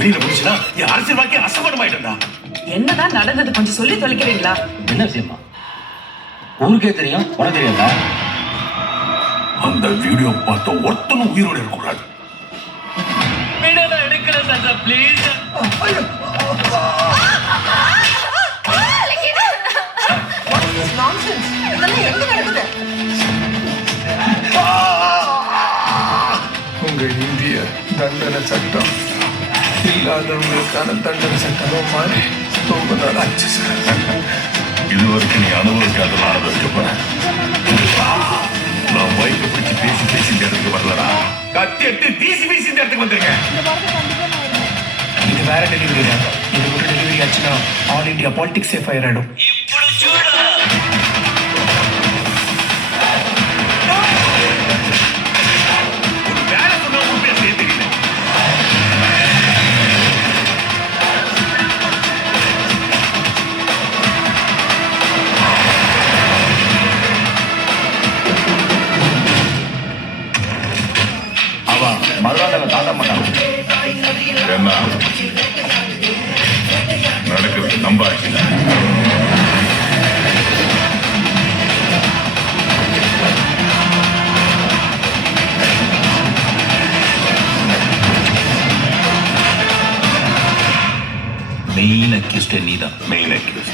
வெளியில முடிச்சுனா என் அரசியல் வாழ்க்கை அசமானமாயிட்டா. என்னதான் நடந்தது கொஞ்சம் சொல்லி தொலைக்கிறீங்களா? என்ன விஷயமா? ஊருக்கே தெரியும், உனக்கு தெரியாதா? அந்த வீடியோ பார்த்த ஒருத்தனும் உயிரோட இருக்கக்கூடாது. எடுக்கல சார், ப்ளீஸ். உங்க இந்திய தண்டனை சட்டம் இல்லாதவங்களுக்கான தண்டனை சட்டமா மாறி ரொம்ப நாள் ஆச்சு சார். இதுவரைக்கும் நீ அனுபவிக்காதெல்லாம் அனுபவிக்க போற. நான் பைக்கை பிடிச்சி பேசி இந்த இடத்துக்கு வரலடா. கத்தி எடுத்து வீசி இந்த இடத்துக்கு வந்திருக்கேன். இது வேற டெலிவரி தான். இது ஒரு டெலிவரி ஆச்சுன்னா ஆல் இண்டியா பாலிடிக்ஸே ஃபயர் ஆயிடும். ஒரு வேலை சொன்னா உண்மையா செய்ய தெரியல. அவன் மதுராந்தக தாண்ட மாட்டான். என்ன நடக்குது நம்பாச்சு. மெயின் அக்யூஸ்ட் நீதான். Main accuse